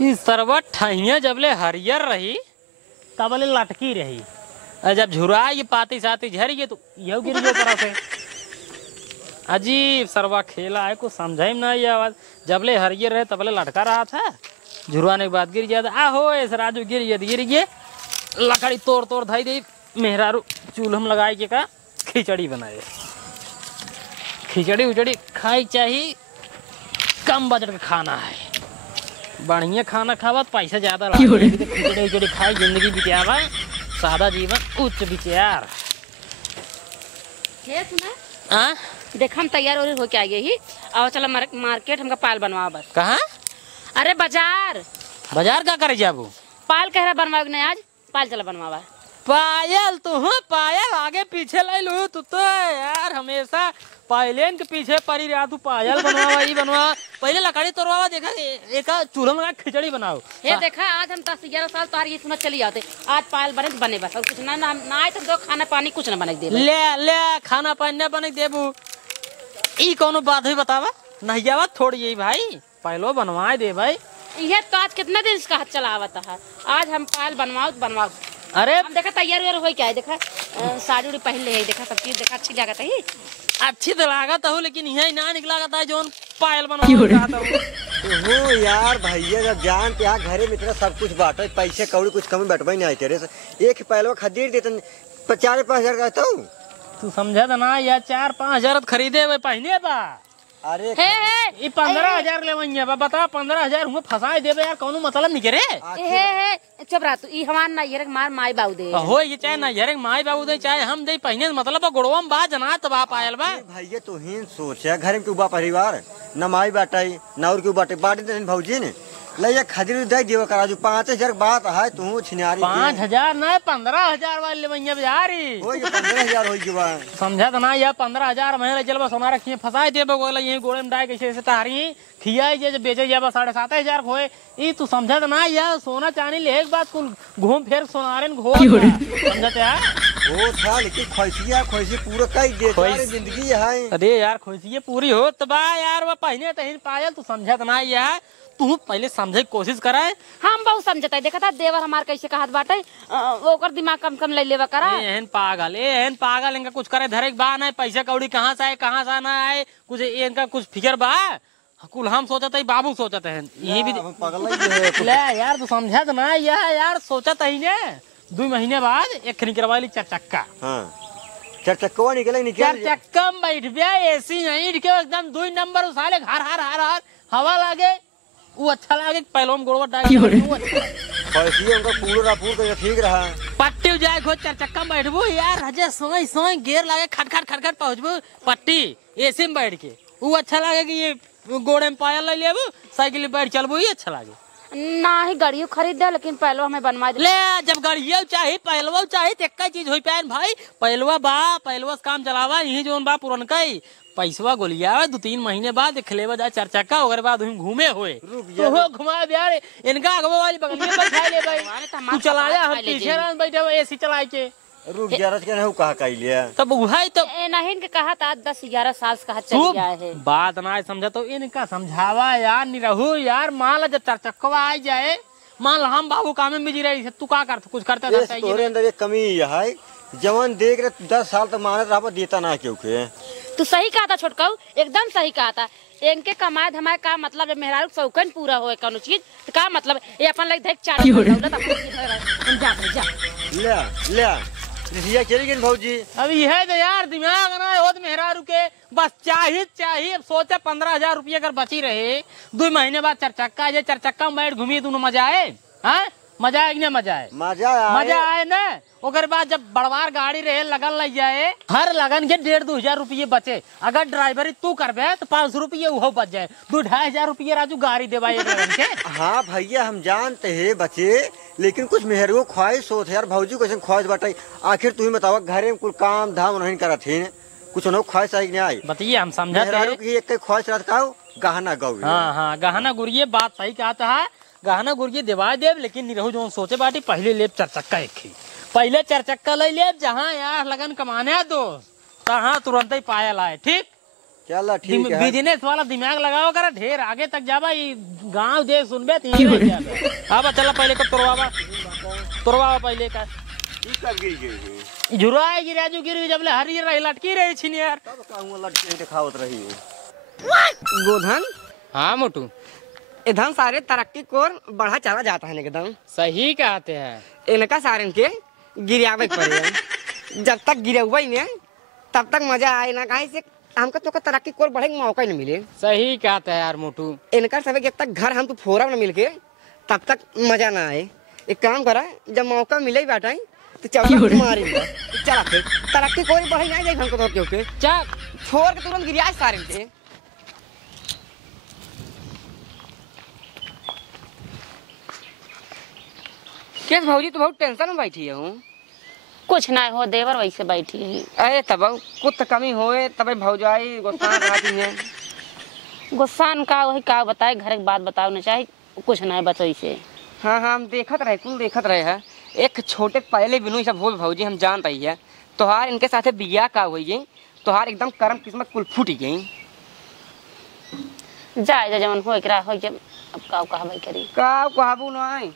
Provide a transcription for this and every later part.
इस सरवट ठहिया जबले हरियर रही तबले लटकी रही, और जब झुराई पाती साती झरिए तो यह गिर गयो ऊपर से। अजीब सरवा खेला है, कुछ समझ में नहीं आवाज। जबले हरियर रहे तबले लटका रहा था, झुरवाने के बाद गिर जाता। आहो इस राजू गिर गए, लकड़ी तोड़ तोड़ धाई दे मेहरारू चूल्हम लगाए के का खिचड़ी बनाए। खिचड़ी उचड़ी खाई चाहिए, कम बजट का खाना है। बढ़िया खाना खावा पैसा ज्यादा खिचड़ी उचड़ी खाई जिंदगी बितावा, सादा जीवन उच्च विचार। देख हम तैयार हो के आ गए ही। आओ चलो मार्केट हमका पायल बनवा बस। कहाँ? अरे बाजार। बाजार का करे जाबू? पायल कह रहा बनवा नहीं आज, पायल चला बनवा। पायल तो हाँ, पायल आगे पीछे ले लू तू तो यार, हमेशा पायलेन के पीछे पड़ी रहा। तू पायल बनवा ही बनवा, पहले लकड़ी तोड़वा। देखा एक चूल्हा में खिचड़ी बनाओ। ये देखा आज हम 10-11 साल तो ये सुना चली जाते, आज पायल बने बस, और कुछ ना आए तो दो खाना पानी कुछ ना बने दे। ले खाना पानी न बने देबू, ई कोनो बात है बतावा? नहीं आवा थोड़ी यही भाई, पहलो बनवाए दे भाई। ये तो आज कितना दिन इसका हाथ चलावता है, आज हम पायल बनवाओ। अरे हम देखा तैयार हो क्या है, देखा साड़ी उड़ी पहन ले, देखा सब चीज देखा अच्छी लागत है। अच्छी तो लागत हो, लेकिन यही ना निकला है जो पायल बनवा हो यार भैया, जब जान यहाँ घरे में इतना सब कुछ बांटो, पैसे कौड़ी कुछ कमी बैठवा नहीं आई तेरे से। एक पहलवा खरीद देते 4-5 हजार कहता हूँ। तू समझा था ना यार, 4-5 हजार खरीदे हुए पहने बा। अरे 15,000 ले बता, 15,000 हुए फंसाए देवे यार, कौन मतलब नहीं करे। चुप रहा तू, हमार ना ये मार माई बाबू दे हो, ये चाहे ना यार माई बाबू दे चाहे हम दे, पहने मतलब गोड़वा में बा जना तबा पायल बा। भैया तो ही सोचा घर में क्यों बा परिवार न माई बाटाई न और क्यों बाटे बाटे भौजी ने लैया खजरी दे दियो करा जो 5,000 बात है तू छिनारी 5,000 ना 15,000 वाले भैया बाजारी हो, 15,000 हो गया समझा था ना यार। 15,000 महीने चल सोना रखिए फंसाए दे बोला यही गोड़े में डाय कैसे तारी खियाई जे बेचे जा 7,500 खोए। ई तू समझा था ना यार, सोना चांदी ले एक बात कुल घूम फिर सोनारे घो समझते यार। वो था लेकिन खोसी पूरा कई दे जिंदगी है। अरे यार खोसी पूरी हो तबा यार, वो पहने तहीन पायल। तू समझा था ना यार, तू पहले समझे कोशिश कराए। हम बहुत समझता है, देखा था देवर हमार कैसे कहत बाटे, ओकर दिमाग कम ले लेवा करा। एहन पागल इनका कुछ करे धरे बा ना, पैसा कौड़ी कहाँ से आए कहाँ से ना आए, कुछ इनका कुछ फिक्र बा। कुल हम सोचते है, बाबू सोचते हैं यही भी ले यार। तू समझा था ना यार, सोचता ही ने 2 महीने बाद एक निकलवा ली 4 चक्का। चार चक्का निकल 4 चक्का में बैठ गया, एसी नहीं एकदम 2 नंबर उसाले हर हवा लागे, वो अच्छा लगे। पहले में गोड़वा डाल ठीक रहा। पट्टी जाए खो 4 चक्का में बैठबू यार, हजे सोई गेर लागे खटखट पहुंचबू पट्टी एसी में बैठ के, वो अच्छा लगे कि ये गोड़े में पायल ले लेबू, साइकिल में बैठ चलबू, ये अच्छा लगे ना ही गाड़ियों खरीद दे, लेकिन पहलो हमें बनवा दे। ले जब गाड़िया चाहिए पहलवा चाहिए तो एक चीज हो पायन भाई, पहलवा से काम चलावा। यही जो बा पुरनका पैसवा गोलिया 2-3 महीने बाद खिलेवा जाए 4 चक्का, ओकर बाद घूमे हुए तो घुमा यार। इनका अगवा वाली बगल में बैठा ले भाई, तू चलाया हम पीछे बैठे एसी चलाए के रुक जा के नहीं कहा कह लिया तब वही तो नहीं के कहा था 10-11 साल का चल गया है। बात ना समझा तो इनका समझावा यार, नहीं रहू यार। मान ला जब 4 चक्का आ जाए, मान ला हम बाबू काम में बिजी रही, तू का करता कुछ करता था। तोरे अंदर एक कमी है, जवान देख रहे 10 साल तक मानत रहा देता ना क्योंकि तू सही कहा था छोटकाऊ, एकदम सही कहा था। इनके कमाए धमाए का मतलब है मेहरारू शौकन पूरा होए कौन चीज तो का मतलब ये अपन लग देख 4 ले रिया चली गई भौजी। अब यह तो यार दिमाग ना हो मेहरारू के बस चाहिए। अब सोचा 15,000 रुपये अगर बची रहे, 2 महीने बाद 4 चक्का जाए, 4 चक्का में बैठ घूमिए दोनों मजा आए। हाँ मजा आए कि मजा आए ना। ओकर बाद जब बड़वार गाड़ी रहे लगन लग जाए, हर लगन के 1,500-2 हजार रुपये बचे। अगर ड्राइवरी तू करबे तो 500 रुपये वो बच जाए, 2-2.5 हजार रुपये राजू गाड़ी देवा एक लगन के। हाँ भैया हम जानते हैं बचे, लेकिन कुछ मेहर ख्वाहिश होते यार। भौजी कैसे ख्वाहिश बताई, आखिर तू ही बतावा घरे में कुल काम धाम नहीं करत है, कुछ न ख्वाहिश आई नहीं आई बताइए। हम समझते एक ख्वाहिश रहता गहना गौ। हाँ गहना गुड़िये बात सही कहता है, गहना गुड़िये दिवा देव, लेकिन नहीं रहू जो सोचे बाटी पहले ले 4 चक्का एक ही, पहले 4 चक्का ले ले। जहाँ यार लगन कमाने दो तहाँ तुरंत ही पायल आए, ठीक चल ठीक है। बिजनेस वाला दिमाग लगाओ कर, ढेर आगे तक जाबा, गांव देश सुनबे अब चला पहले को तोड़वा पहले का झुरा गिरा जो गिरी जब हरी रही लटकी रही छिन यार, तब कहूँ लटकी दिखावत रही है। गोधन हाँ मोटू इधर सारे तरक्की कोर बढ़ा चला जाता है एकदम सही कहते हैं। इनका सारे के गिरावे पड़े जब तक गिरे हुआ ही नहीं तब तक मजा आए ना, कहीं से हमको तो तरक्की कोर बढ़े के मौका ही नहीं मिले। सही कहते हैं यार मोटू, इनका सब जब तक घर हम तो फोरम न मिलके तब तक मजा ना आए। एक काम करा, जब मौका मिले ही बैठा तो चल मारेंगे, चला फिर तरक्की कोई बढ़े नहीं देख हमको तो क्योंकि चल छोड़ के तुरंत गिरा सारे के। कैसे भौजी तो बहुत टेंशन में बैठी हूँ। कुछ ना हो देवर, वैसे बैठी है। अरे तब कुछ कमी होए तब भौजाई गुस्सा रहती है। गुस्सान का वही का बताए, घर की बात बताओ ना चाहे, कुछ ना है बस वैसे। हाँ हाँ हम देखत रहे, कुल देखत रहे है। एक छोटे पहले बिनु सब हो भौजी हम जान रही है तोहार इनके साथे बिया का हुई तोहार एकदम कर्म किस्मत कुल फूट गई। जाए जमन हो एकरा हो जब अब काव कहबे करी का कहबू नहीं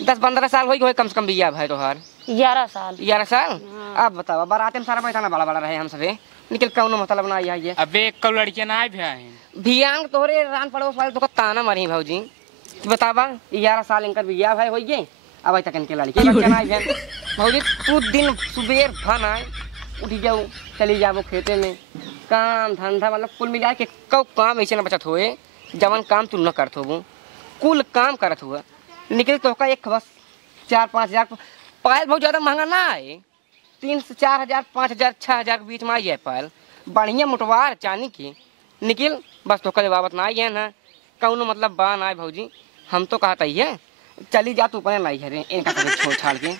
10-15 साल हो कम से कम बिया भाई तोहार 11 साल 11 साल। अब बताओ बारात में सारा पैसा बड़ा बड़ा रहे हम सबे निकल कौनो मतलब ना ये अबे एक लड़कियां ना भियांग तोहरे रान पड़ोस वाले तो ताना मरी भौजी बतावा 11 साल इनकर बिया भाई होइए अब तक इनके लड़की बच्चा ना है भौजी। तू दिन सुबेर भन आए उठ जाओ चली जाओ खेते में काम धंधा मतलब कुल मिला के कौ काम ऐसे ना बचत हुए जवन काम तू न करत हो कुल काम करत हुआ निकल तो का एक बस 4-5 हजार पायल बहुत ज्यादा महंगा ना है 3 से 4 हजार 5 हजार 6 हजार के बीच में आई है पायल बढ़िया मोटवार चांदी की निकल बस तो कल बाबत ना आई है ना कौनो मतलब बा ना भौजी हम तो कहता ही है चली जा तू अपने लाई है इनका छोड़ छाड़ के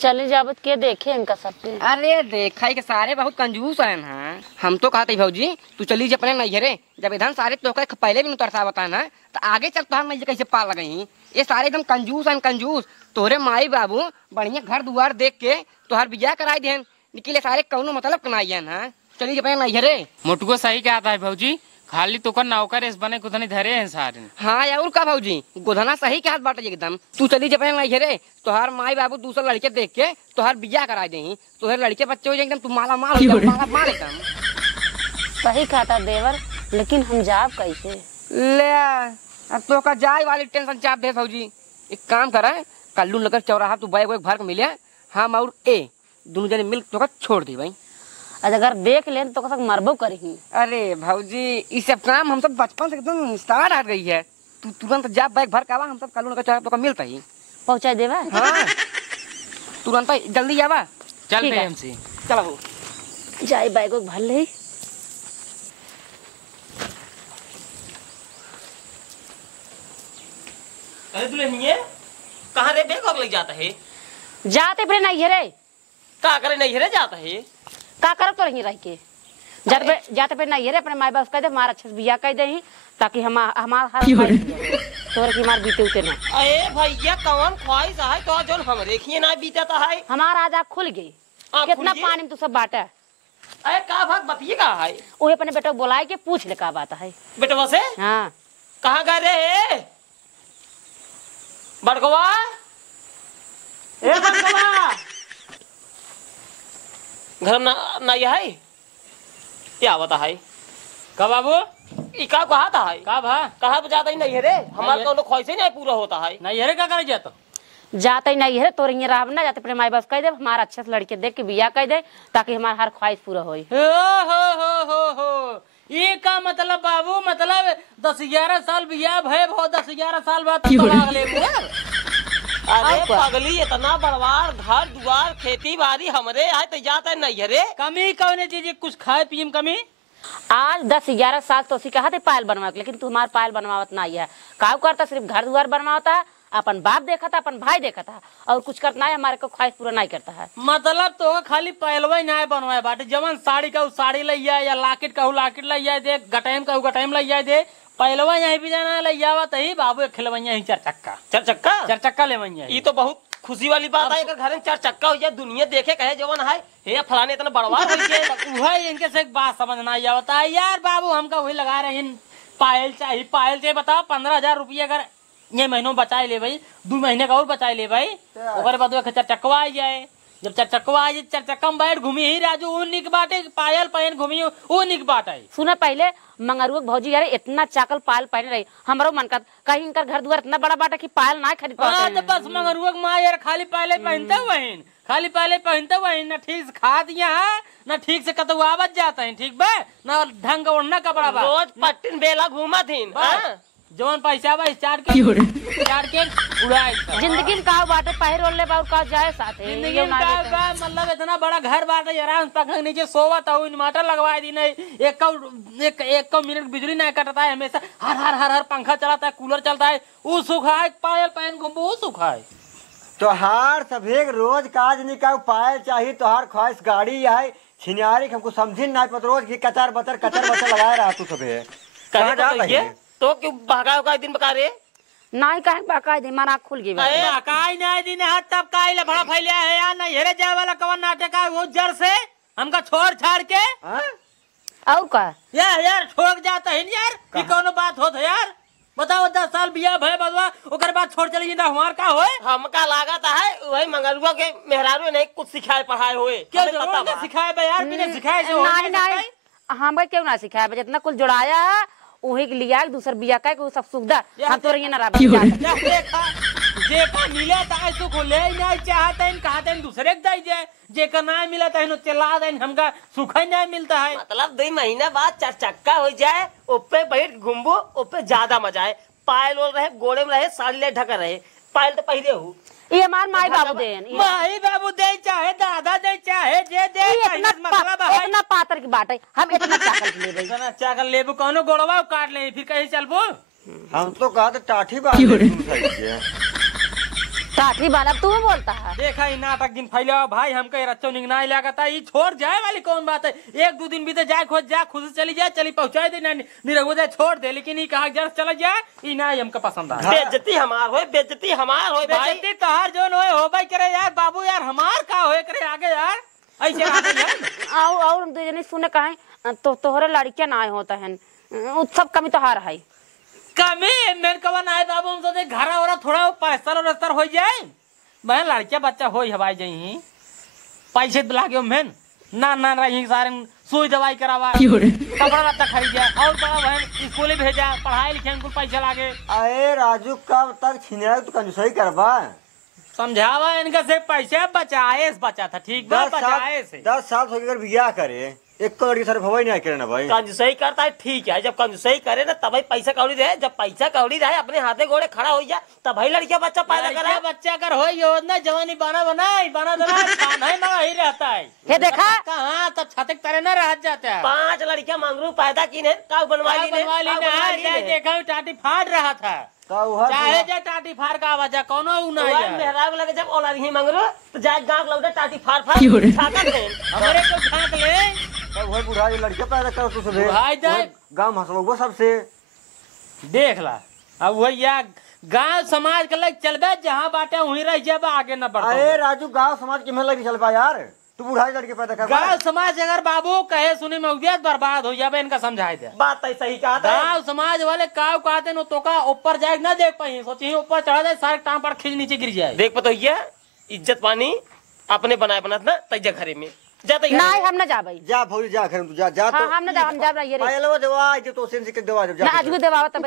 चले जाबत के देखे इनका सबके। अरे देखा के सारे बहुत कंजूस है ना हम तो कहते भौजी तू चली जा अपने नहीं रे जब इधर सारे तो पहले भी तरसा बता ना तो आगे चल तो हम कैसे पाल लगई ये सारे एकदम कंजूस है कंजूस तोहरे माई बाबू बढ़िया घर दुआर देख के तोहर बिया कराई देन निकले सारे कौनो मतलब कनाई है ना चली जा अपने नहीं रे। मोटू सही कहता है भौजी, खाली तो कर नौकर इस बने कुछ नहीं धरे हैं सारे। हाँ यार का भौजी गोधना सही के हाथ बाटे एकदम तू चली जब नहीं रे तोहार माई बाबू दूसरे लड़के देख के तोहार बिया करा दे तोहर लड़के बच्चे हो जाए एकदम तू माला माल माल एकदम सही खाता देवर, लेकिन हम जाब कैसे ले अब तो का जाए वाली टेंशन चाप दे भौजी। एक काम करा कल्लू नगर चौराहा तू बैग भर के मिले हम और ए दोनों जने मिल तो छोड़ दी भाई। अगर देख ले तो कसक मरबो करेगी। अरे भौजी ये सब काम हम सब बचपन से एकदम स्टार्ट आ गई है तू तुरंत जा बैग भर के आवा हम सब कल्लू नगर चौराहा तो मिलता ही पहुंचा देवा। हाँ तुरंत जल्दी आवा चल हमसे चलो जाए बैग भर ले। कहाँ रे बैग ले जाता है जाते फिर नहीं रे का करे नहीं रे जाता है का करब तो रही रह के जाते पे नहीं रे अपने माई बाप कह दे हमारा अच्छा से बिया कह दे ताकि हमारा तोर की मार बीते उते ना। अरे भैया कौन ख्वाहिश है तो जो हम देखिए ना बीतता है हमारा आज खुल गई कितना पानी में तू सब बाटा। अरे का भाग बतिए का है ओहे अपने बेटा बुलाए के पूछ ले का बात है बेटवा से। हाँ कहाँ गए रे बड़कवा ए बड़कवा घर में ना ये है क्या बता है का बाबू ई का कहा था है का भा कहा जाता ही नहीं है रे हमारे कोनो ख्वाहिश ही नहीं पूरा होता है नहीं है का करे जाता जाते ही नहीं है तोर राब ना जाते अपने माई बाप कह दे हमारा अच्छे से लड़के देख के बिया कह दे ताकि हमारा हर ख्वाहिश पूरा हो। ये का मतलब बाबू मतलब 10-11 साल बिया भय बहुत 10-11 साल बाद तलाक ले अरे पगली इतना बड़वार घर दुआर खेती बाड़ी हमरे है तो जाता नहीं है रे कमी कौन चीज कुछ खाए पिए में कमी। आज 10-11 साल तो उसी कहा थे पायल बनवा लेकिन तू हमारा पायल बनवावत नहीं है का करता सिर्फ घर दुआर बनवाता है अपन बाप देखा था अपन भाई देखा था और कुछ करना है हमारे को ख्वाहिश पूरा नहीं करता है। मतलब तो खाली पहलवा ही नहीं बनवाए बाटे जवन साड़ी का साड़ी ले जाए या लाकेट का लाकेट ले जाए दे गटाइम का गटाइम ले जाए दे पहलवा यहीं भी जाना ले जावा तही बाबू खिलवैया ही 4 चक्का ले ले ये तो बहुत खुशी वाली बात है, अगर घर में 4 चक्का हो जाए दुनिया देखे कहे जवन है हे फलाने इतना बड़वा हो गए। वही इनके से एक बात समझ ना आवता है यार बाबू, हमका वही लगा रहे हैं पायल चाहिए बताओ 15,000 रुपये अगर ये महीनों बचाए ले भाई, 2 महीने का और बचाए ले भाई, ओकर बाद 4 चक्कवा आ जाए। जब 4 चक्कवा आ जाए 4 चक्का में बैठ घूमी ही राजू ऊ निक बाटे, पायल पहन घूमी ऊ निक बात है। सुना पहले मंगरुआ भौजी यार इतना चाकल पायल पहने रही, हमारो मन कर कहीं इनकर घर द्वार इतना बड़ा बाटा कि पायल ना खरीद पाते तो बस मंगरुआ माँ यार खाली पायले पहनते हुए खाली पायले पहनते हुए न ठीक से खा दिया है न ठीक से कतवावत जाते हैं, ठीक बा न ढंग का ओढ़ना कपड़ा बा, रोज पट्टिन बेला घूमा थी। जवन पैसा बा स्टार्ट के उड़ाए। जिंदगी में का बाटे पहर ओले बा और का जाए साथे जिंदगी में का बा, मतलब इतना बड़ा घर बाटे आराम से पंखा के नीचे सोवत हो, इन्वर्टर लगवा दी नहीं, एक मिनट बिजली नहीं कटता है, हमेशा हर पंखा चलाता है, कूलर चलता है, वो सुख है। पायल पहन घूमो वो सुख है। तोहार सभी रोज काज निकाल पायल चाहिए, तोहार ख्वाहिश गाड़ी है छिनियारी हमको समझी नहीं पता, रोज की कचर बचर लगाए रहा तू सबे कहाँ जाता है? तो क्यों भागा का दिन बका रे नहीं कहे बाकाय दे मारा खुल गई अरे अकाई नहीं दिन हाथ तब काई ले बड़ा फैलिया है यार, नहीं हेरे जाए वाला कवन नाटक है वो जड़ से हमका छोड़ छाड़ के और का यार छोड़ जाता है यार, कि कोनो बात होत है यार? बताओ 10 साल बिया भय बदवा ओकर बाद छोड़ चली ना हमार का होए? हमका लागत है वही मंगरुआ के मेहरारू नहीं कुछ सिखाए पढ़ाए हुए, क्या जरूर ने सिखाए बे यार, बिना सिखाए जो नहीं हमें क्यों ना सिखाया जितना कुल जुड़ाया है वही के लिया दूसर बिया का सब सुविधा हम तो रही ना जेका मिले ताई सुख ले नहीं चाहते इन कहते इन दूसरे के दई जाए, जेका ना मिला ता इन चला दे हमका सुख ही नहीं मिलता है। मतलब 2 महीने बाद 4 चक्का हो जाए ऊपर बैठ घूमबो ऊपर ज्यादा मजा है, पायल ओल रहे गोड़े में रहे साड़ी ले ढका रहे, पायल तो पहले हो ये हमार माई बाबू दे चाहे दादा दे चाहे जे दे इतना पातर की बात है, हम इतना चाकल ले भाई इतना चाकल लेबू कोनो गोड़वा काट ले फिर कहीं चलबो। हम तो कहा टाठी बात टाठी वाला तू बोलता है देखा ही नाटक दिन फैला भाई, हमको रच्चो निगना लगाता ये छोड़ जाए वाली कौन बात है? 1-2 दिन बीते जाए खोज जा खुद से चली जाए चली पहुंचा दे निरगो जाए छोड़ दे, लेकिन ये कहा जड़ चला जाए ये ना हमको पसंद है। बेइज्जती हमार होए बेइज्जती हमार होए भाई, बेइज्जती तहार जोन होए हो भाई करे यार बाबू यार हमार का होए करे आगे यार ऐसे आगे यार और दूजनी सुने कहे तो तोहरे लड़कियां ना होता है सब कमी तोहार है कमी मेन कवन आए बाबू हम सोचे घर और थोड़ा पैसा और रस्तर हो जाए बहन लड़किया बच्चा हो हवाई जाई पैसे लागे मेन ना रही सारे सुई दवाई करावा कपड़ा लत्ता खरीद जाए और बड़ा बहन स्कूल भेजा पढ़ाई लिखे उनको पैसा लागे। अरे राजू कब तक छिनिया तो कंजूसई करबा, समझावा इनका से पैसे बचा था ठीक बा बचाए से 10 साल हो गए बियाह करे एक लड़की सर भवाई नहीं करे ना भाई, कंजूसई करता है ठीक है, जब कंजूसई करे ना तभी पैसा कौड़ी रहे, जब पैसा कौड़ी रहे अपने हाथे गोड़े खड़ा हो जाए तभी लड़किया बच्चा पैदा करे। बच्चा कर हो योजना जवानी बना ही रहता है ये देखा कहाँ तब छतक तरह न रह जाता है। 5 लड़कियां मंगरू पैदा की ने का बनवा ली देखा टाटी फाड़ रहा था चाहे जे टाटी फाड़ का आवाज कोनो मेहराब लगे जब औलाद ही मंगरू तो जाए गांव लौटे टाटी फाड़ हमारे को छाक ले वही बुढ़ा लड़के पैदा कर तू सबे गांव हंसबो सबसे देख ला। अब वही या गांव समाज के लग चलबे जहाँ बाटे वहीं रह जाबे आगे न बढ़। अरे राजू गांव समाज के में लग चल पा यार, तू बुढ़ा लड़के पैदा कर गांव समाज अगर बाबू कहे सुने में उबियत बर्बाद हो जाबे इनका समझाए दे बात तो सही कहा था। गांव समाज वाले काव कहते न तो का ऊपर जाए ना देख पाई सोची ऊपर चढ़ा जाए सारे टांग पर खींच नीचे गिर जाए। देख पतो ये इज्जत पानी अपने बनाए बनात ना तैजा घरे में जाते नहीं हम ना जा भाई जा भौजी जा घर तू जा हाँ, हम ना जा हम जा ये पायलवा दवा जे तो सेन से के दवा जा ना आज भी देवा तब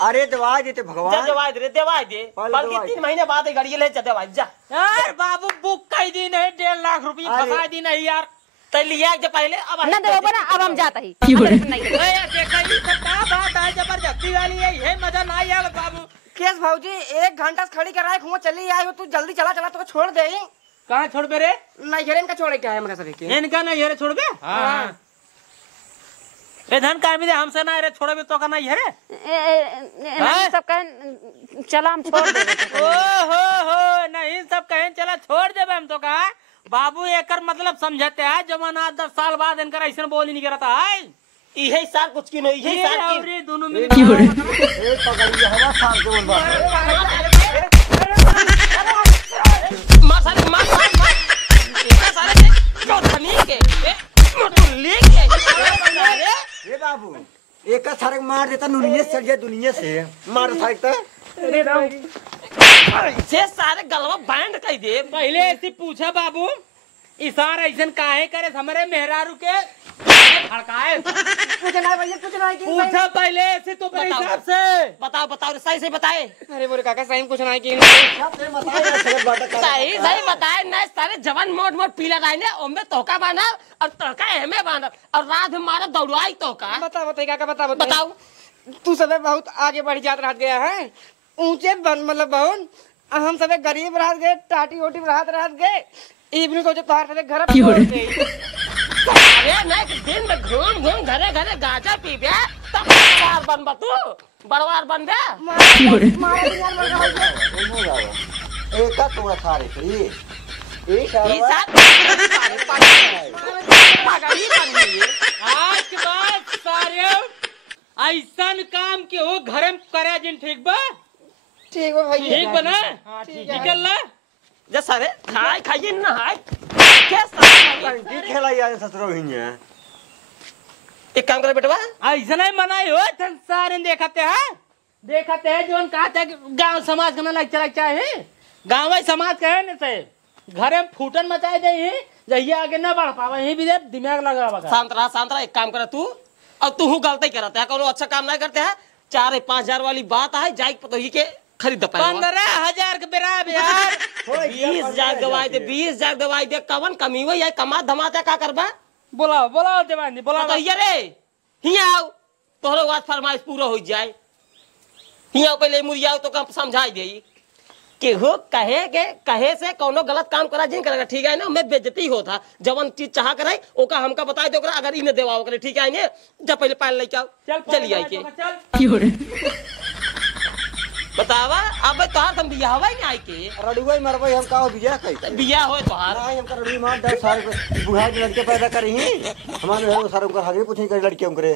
अरे दवा देते भगवान दवाई दे बल्कि 3 महीने बाद गाड़ी ले जा दवाई जा यार बाबू बुक कई दिन है 1.5 लाख रुपए फंसा दी नहीं यार तो लिया जो पहले अब ना देवा बना अब हम जाता ही देखा ये क्या बात है जबरदस्ती वाली है ये मजा ना आया बाबू। केस भाऊजी 1 घंटा से खड़ी कराए घूम चली आई हो, तू जल्दी चला तो छोड़ दे। कहाँ छोड़ बे रे? नहीं घेरे इनका छोड़े क्या है मेरा सभी के इनका नहीं घेरे छोड़ बे। हाँ ए धन का भी हमसे ना रे छोड़ बे तो का नहीं घेरे सब कहें चला हम छोड़ दे। ओ हो नहीं सब कहें चला छोड़ देबे हम तो का बाबू एकर मतलब समझते है जमाना 10 साल बाद इनकर ऐसे बोली नहीं करता है यही साल कुछ की नहीं यही साल की दोनों मिल एक पकड़ हवा साल के बोल मार देता दुनिया से, चल जाए दुनिया से मार सकता से सारे गलवा बैंड कह दे। पहले ऐसे पूछा बाबू इशारा ऐसा काहे करे हमारे मेहरारू के खड़काए कुछ नहीं भैया कुछ नहीं की पूछा पहले ऐसे तो मेरे बताओ। हिसाब से बताओ बताओ सही से बताए। अरे बोले काका सही में कुछ नहीं की सही सही बताए ना सारे जवान मोट मोट पीला रहने ओमे तोका बांधा और तड़का एमे बांधा और रात में मारा दौड़वाई तोका। बता बताइए काका बता बताओ। तू सब बहुत आगे बढ़ जात रह गया है ऊंचे मतलब बहुत हम सब गरीब रह गए टाटी ओटी रह गए इवनिंग को जो तोहार सब घर अरे नहीं दिन में घूम घूम घरे घरे गांजा पी बे तब बड़वार बनबा तू बड़वार बन बे। एक तो सारे से ई साथ पागल बन गई। आज के बाद सारे ऐसा काम के हो घर में करे जिन ठीक बा ठीक है भैया ठीक बना ठीक है। निकल ला जे सारे खाए खाइए नहाए क्या सारे खेला यार ससुरो ही है। एक काम करे बेटवा ऐसा नहीं मनाई हो संसार देखते हैं जो कहते हैं गांव समाज का ना चला चाहे गांव समाज कहे न से घर में फूटन मचाए दे जहिए आगे न बढ़ पावे यही भी दे दिमाग लगा शांत रहा एक काम करे तू और तू गलती करता है कोनो अच्छा काम नहीं करते है 4-5 वाली बात है जाई पतोही के खरीद 15,000 के बेराब यार 20,000 दवाई दे 20,000 दवाई दे कवन कमी हुई है कमा धमाते का करबा बोलाओ देवानी बोलाओ तो ये हिया आओ तोहरो बात फरमाइश पूरा हो जाए हिया पहले मुरिया तो कम समझाई दे कि हो कहे से कोनो गलत काम करा जिन करेगा ठीक है ना मैं बेइज्जती होता जवन चीज चाह करे ओका हमका बताए दो अगर इन्हें देवाओ करे ठीक है ने जब पहले पाल लेके आओ चलिए आई के बतावा अब तोहार हम बियाह हवाई नहीं आई के रडुआ मरबई हम का बिया कई बियाह होए तोहार नहीं हम कर रडुई मार 10 साल बुढ़ा के लड़के पैदा करही हमारे सारे को हगे पूछी कर लड़के हम करे